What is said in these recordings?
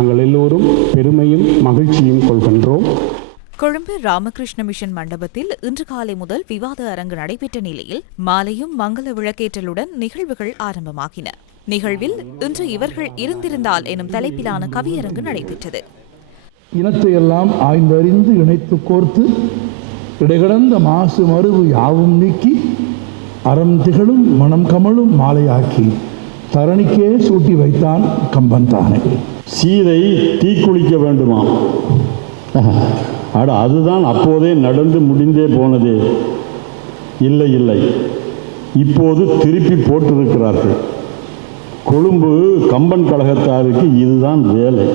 நாங்கள் எல்லோரும் பெருமையும் மகிழ்ச்சியும் கொள்கின்றோம். கொழும்பு ராமகிருஷ்ண மிஷன் மண்டபத்தில் இன்று காலை முதல் விவாத அரங்கு நடைபெற்ற நிலையில் மாலையும் மங்கள விளக்கேற்றலுடன் நிகழ்வுகள் ஆரம்பமாகின. நிகழ்வில் இன்று இவர்கள் இருந்திருந்தால் எனும் தலைப்பிலான கவியரங்கு நடைபெற்றது. இனத்தை எல்லாம் ஆய்ந்தறிந்து இணைத்து கோர்த்து இடைகடந்த மாசு மறுவு யாவும் நீக்கி அறம் திகழும் மனம் கமழும் மாலையாக்கி தரணிக்கே சூட்டி வைத்தான் கம்பன் தானே. சீதை தீக்குளிக்க வேண்டுமாம். அட அதுதான் அப்போதே நடந்து முடிந்தே போனதே. இல்லை இல்லை. இப்போது திருப்பி போட்டிருக்கிறார்கள். கொழும்பு கம்பன் கழகத்தாருக்கு இதுதான் வேலை.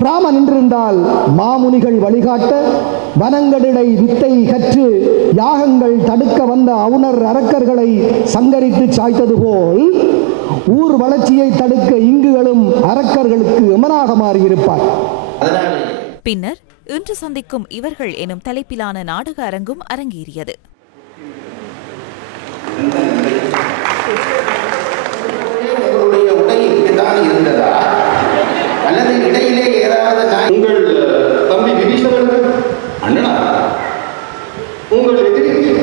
ராமன் நின்றிருந்தால் மாமுனிகள் வழிகாட்ட வனங்களிடை வித்தை கற்று யாகங்கள் தடுக்க வந்த அவுணர் அரக்கர்களை சங்கரித்து சாய்த்தது போல் ஊர் வளர்ச்சியை தடுக்க இங்குகளும் அரக்கர்களுக்கு எமனாக மாறியிருப்பார். பின்னர் இன்று சந்திக்கும் இவர்கள் எனும் தலைப்பிலான நாடக அரங்கும் அரங்கேறியது. அல்லது இடையிலே ஏதாவது உங்கள் தம்பி விபீஷணனுக்கு அண்ணனா? உங்கள் எதிரிக்கு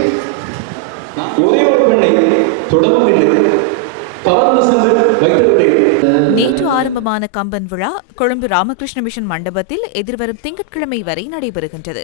நான் ஒரே ஒரு பெண்ணை தொடர்பும் இல்லை கவர்ந்து சென்று நேற்று ஆரம்பமான கம்பன் விழா கொழும்பு ராமகிருஷ்ண மிஷன் மண்டபத்தில் எதிர்வரும் திங்கட்கிழமை வரை நடைபெறுகின்றது.